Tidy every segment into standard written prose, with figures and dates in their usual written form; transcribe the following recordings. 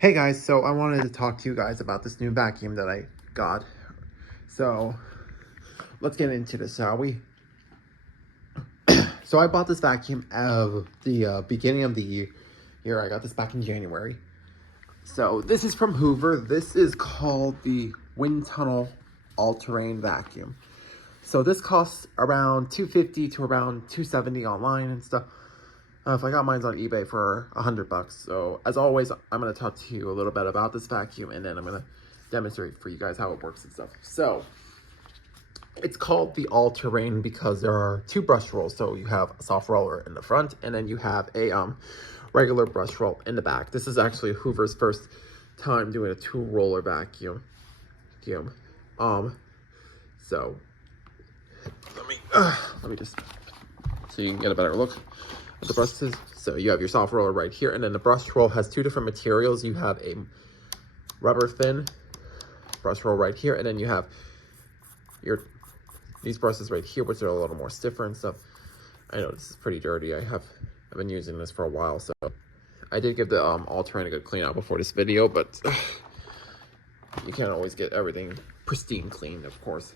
Hey guys, so I wanted to talk to you guys about this new vacuum that I got. So let's get into this, shall we? So I bought this vacuum at the beginning of the year. I got this back in January. So this is from Hoover. This is called the Wind Tunnel All-Terrain Vacuum. So this costs around $250 to around $270 online and stuff. If I got mine on eBay for $100. So as always, I'm going to talk to you a little bit about this vacuum, and then I'm going to demonstrate for you guys how it works and stuff. So it's called the all-terrain because there are two brush rolls. So you have a soft roller in the front, and then you have a regular brush roll in the back. This is actually Hoover's first time doing a two-roller vacuum. So let me just so you can get a better look at the brushes. So you have your soft roller right here, and then the brush roll has two different materials. You have a rubber thin brush roll right here, and then you have these brushes right here, which are a little more stiffer and stuff. I know this is pretty dirty. I've been using this for a while, so I did give the all-terrain a good clean out before this video, but you can't always get everything pristine clean, of course.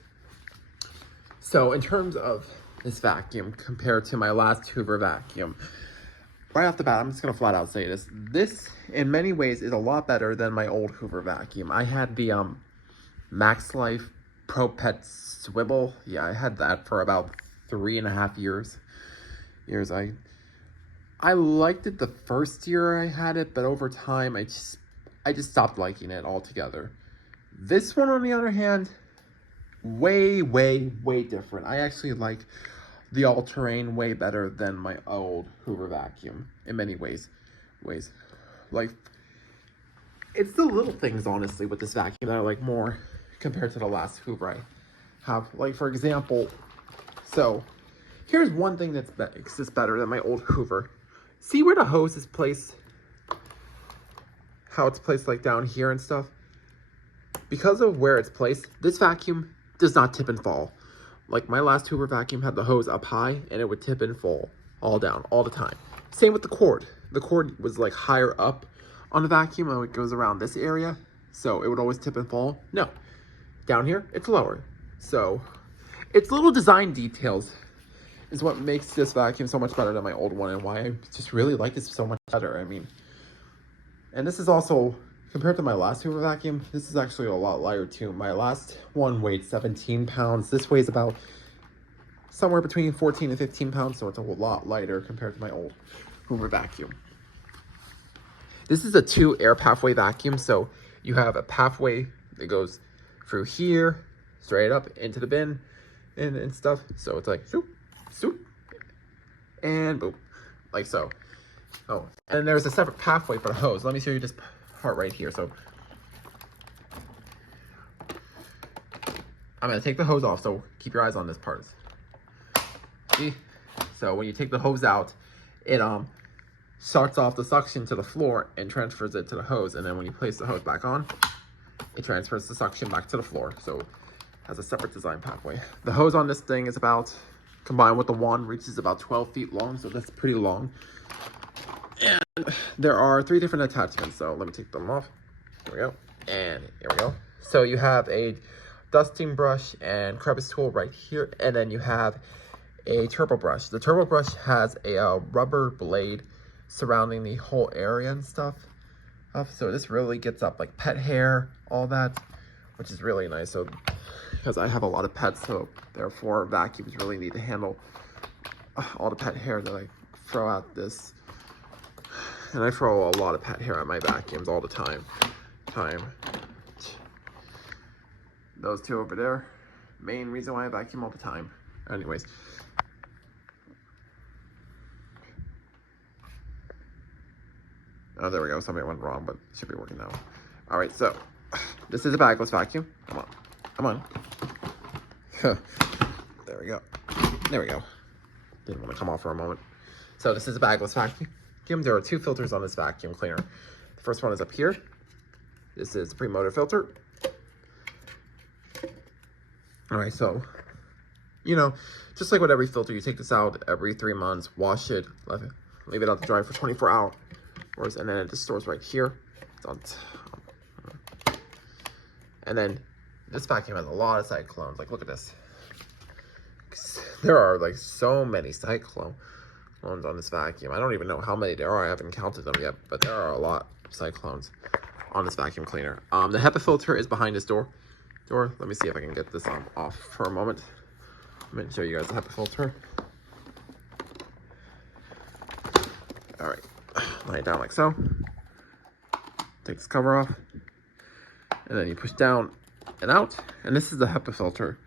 So in terms of this vacuum compared to my last Hoover vacuum, right off the bat, I'm just gonna flat out say this. This, in many ways, is a lot better than my old Hoover vacuum. I had the Max Life Pro Pet Swivel. Yeah, I had that for about 3.5 years. I liked it the first year I had it, but over time, I just stopped liking it altogether. This one, on the other hand, way different. I actually like the all-terrain way better than my old Hoover vacuum in many ways. Like, it's the little things, honestly, with this vacuum that I like more compared to the last Hoover I have. Like, for example, so here's one thing that's better than my old Hoover. See where the hose is placed? How it's placed, like, down here and stuff? Because of where it's placed, this vacuum does not tip and fall. Like, my last Hoover vacuum had the hose up high, and it would tip and fall all down, all the time. Same with the cord. The cord was, like, higher up on the vacuum, and it goes around this area, so it would always tip and fall. No. Down here, it's lower. So, it's little design details is what makes this vacuum so much better than my old one, and why I just really like this so much better. I mean, and this is also, compared to my last Hoover vacuum, this is actually a lot lighter too. My last one weighed 17 pounds. This weighs about somewhere between 14 and 15 pounds, so it's a lot lighter compared to my old Hoover vacuum. This is a 2 air pathway vacuum, so you have a pathway that goes through here, straight up into the bin and stuff. So it's like, swoop, and boom, like so. Oh, and there's a separate pathway for the hose. Let me show you this part right here. So I'm gonna take the hose off, so keep your eyes on this part. See? So when you take the hose out, it shuts off the suction to the floor and transfers it to the hose, and then when you place the hose back on, it transfers the suction back to the floor. So it has a separate design pathway. The hose on this thing is about, combined with the wand, reaches about 12 feet long, so that's pretty long. And there are 3 different attachments, so let me take them off. There we go. And here we go. So you have a dusting brush and crevice tool right here, and then you have a turbo brush. The turbo brush has a rubber blade surrounding the whole area and stuff. So this really gets up like pet hair, all that, which is really nice. So because I have a lot of pets, so therefore vacuums really need to handle all the pet hair that I throw at this. And I throw a lot of pet hair at my vacuums all the time. Those two over there, main reason why I vacuum all the time. Anyways. Oh, there we go. Something went wrong, but it should be working now. All right, so this is a bagless vacuum. Come on. There we go. Didn't want to come off for a moment. So this is a bagless vacuum. There are 2 filters on this vacuum cleaner. The first one is up here. This is the pre-motor filter. All right, so, you know, just like with every filter, you take this out every 3 months, wash it, leave it out to dry for 24 hours, and then it just stores right here. And then this vacuum has a lot of cyclones. Like, look at this. There are like so many cyclones on this vacuum. I don't even know how many there are. I haven't counted them yet, but there are a lot of cyclones on this vacuum cleaner. The HEPA filter is behind this door. Let me see if I can get this off for a moment. I'm going to show you guys the HEPA filter. All right, lay it down like so. Take this cover off, and then you push down and out, and this is the HEPA filter.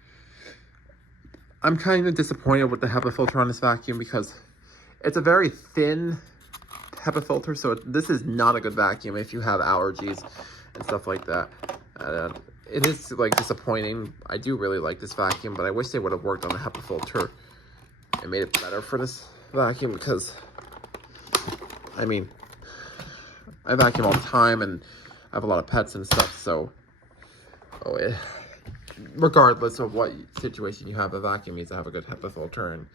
I'm kind of disappointed with the HEPA filter on this vacuum because it's a very thin HEPA filter, so this is not a good vacuum if you have allergies and stuff like that. It is like disappointing. I do really like this vacuum, but I wish they would have worked on the HEPA filter and made it better for this vacuum because, I mean, I vacuum all the time and I have a lot of pets and stuff, so regardless of what situation you have, a vacuum needs to have a good HEPA filter, and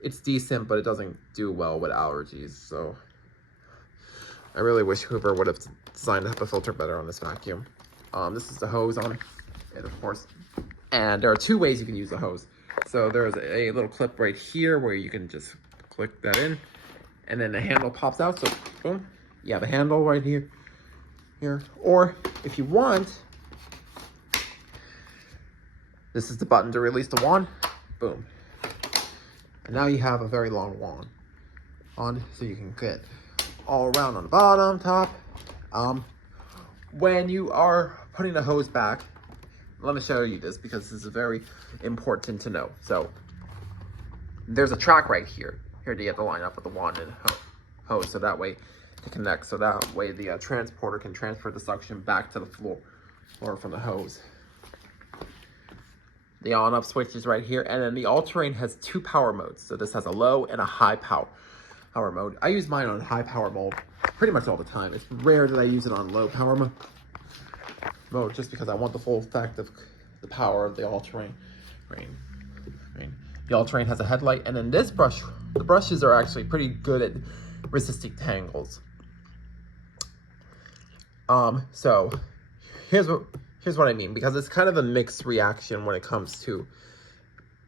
it's decent, but it doesn't do well with allergies, so I really wish Hoover would have designed the HEPA filter better on this vacuum. This is the hose on it, of course, and there are two ways you can use the hose. So there's a little clip right here where you can just click that in, and then the handle pops out, so boom, you have a handle right here. Or if you want, this is the button to release the wand, boom. And now you have a very long wand on, so you can get all around on the bottom, top. When you are putting the hose back, let me show you this because this is very important to know. So there's a track right here. Here you have to line up with the wand and hose, so that way to connect. So that way the transporter can transfer the suction back to the floor or from the hose. The on-off switch is right here, and then the all-terrain has two power modes. So this has a low and a high power mode. I use mine on high power mode pretty much all the time. It's rare that I use it on low power mode just because I want the full effect of the power of the all-terrain. The all-terrain has a headlight, and then this brush, the brushes are actually pretty good at resisting tangles. So here's what I mean, because it's kind of a mixed reaction when it comes to,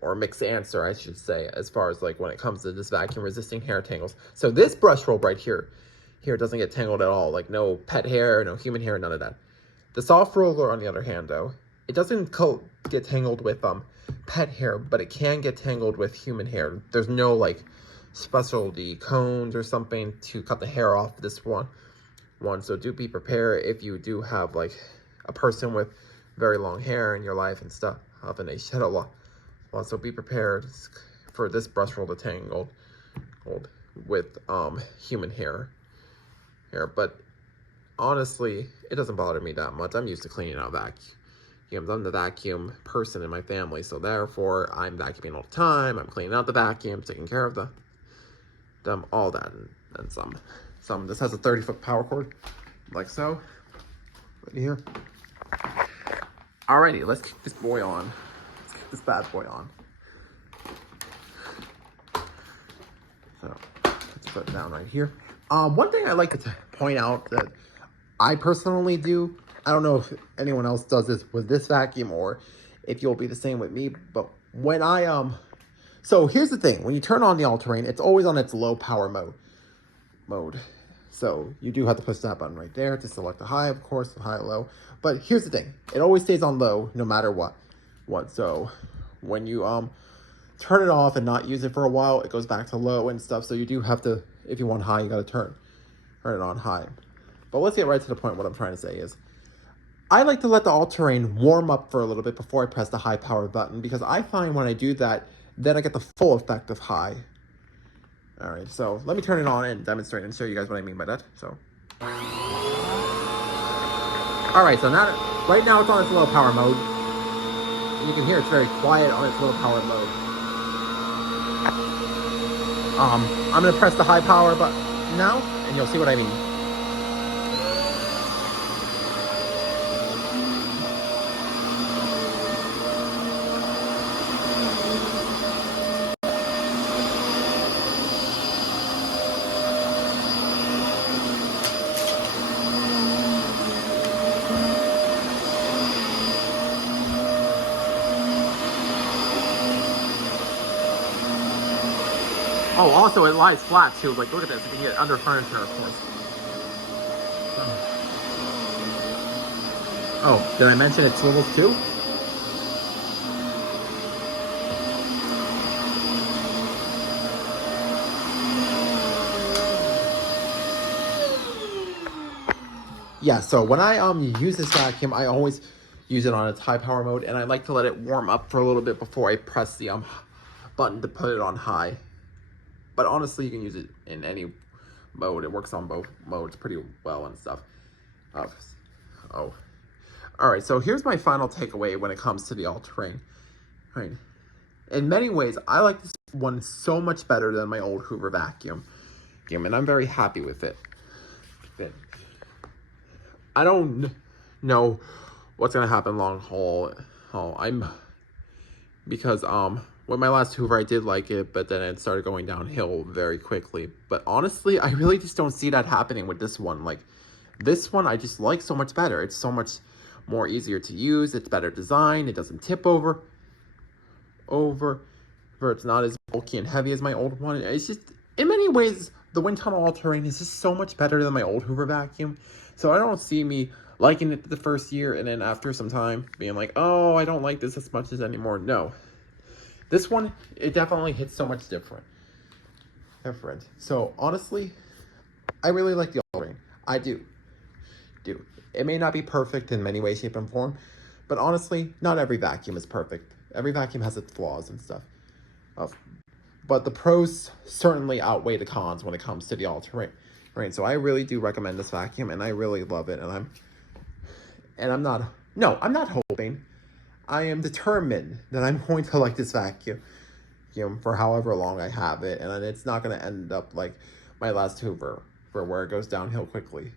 or mixed answer, I should say, as far as like when it comes to this vacuum resisting hair tangles. So this brush roll right here doesn't get tangled at all, like no pet hair, no human hair, none of that. The soft roller, on the other hand, though, it doesn't get tangled with pet hair, but it can get tangled with human hair. There's no like specialty cones or something to cut the hair off this one. So do be prepared if you do have like a person with very long hair in your life and stuff, and they shed a lot. So be prepared for this brush roll to tangle with human hair. But honestly, it doesn't bother me that much. I'm used to cleaning out vacuums. I'm the vacuum person in my family, so therefore I'm vacuuming all the time. I'm cleaning out the vacuums, taking care of them, all that, and some. This has a 30-foot power cord, like so, right here. Alrighty, let's kick this boy on. Let's kick this bad boy on. So let's put it down right here. One thing I like to point out that I personally do, I don't know if anyone else does this with this vacuum or if you'll be the same with me, but when I so here's the thing, when you turn on the all-terrain, it's always on its low power mode. So you do have to push that button right there to select the high, of course, the high, low. But here's the thing, it always stays on low no matter what. So when you turn it off and not use it for a while, it goes back to low and stuff. So you do have to, if you want high, you got to turn it on high. But let's get right to the point. What I'm trying to say is, I like to let the all-terrain warm up for a little bit before I press the high power button, because I find when I do that, then I get the full effect of high. All right, so let me turn it on and demonstrate and show you guys what I mean by that. So, all right, so now, right now it's on its low power mode. You can hear it's very quiet on its low power mode. I'm gonna press the high power button now, and you'll see what I mean. Oh, also it lies flat too. Like, look at this. You can get it under furniture, of course. Oh, did I mention it swivels too? Yeah, so when I use this vacuum, I always use it on its high power mode, and I like to let it warm up for a little bit before I press the button to put it on high. But honestly, you can use it in any mode. It works on both modes pretty well and stuff. Oh. Alright, so here's my final takeaway when it comes to the all-terrain. Right. In many ways, I like this one so much better than my old Hoover vacuum. And I'm very happy with it. I don't know what's gonna happen long haul. Because with my last Hoover I did like it, but then it started going downhill very quickly. But honestly, I really just don't see that happening with this one. Like, this one I just like so much better. It's so much more easier to use. It's better designed. It doesn't tip over. It's not as bulky and heavy as my old one. It's just, in many ways, the wind tunnel all-terrain is just so much better than my old Hoover vacuum. So I don't see me liking it the first year and then after some time being like, oh, I don't like this as much as anymore. No. This one, it definitely hits so much different. So honestly, I really like the all-terrain. I do. It may not be perfect in many ways, shape, and form, but honestly, not every vacuum is perfect. Every vacuum has its flaws and stuff. But the pros certainly outweigh the cons when it comes to the all-terrain. Right, so I really do recommend this vacuum, and I really love it. I'm not hoping. I am determined that I'm going to like this vacuum for however long I have it, and it's not going to end up like my last Hoover, for where it goes downhill quickly.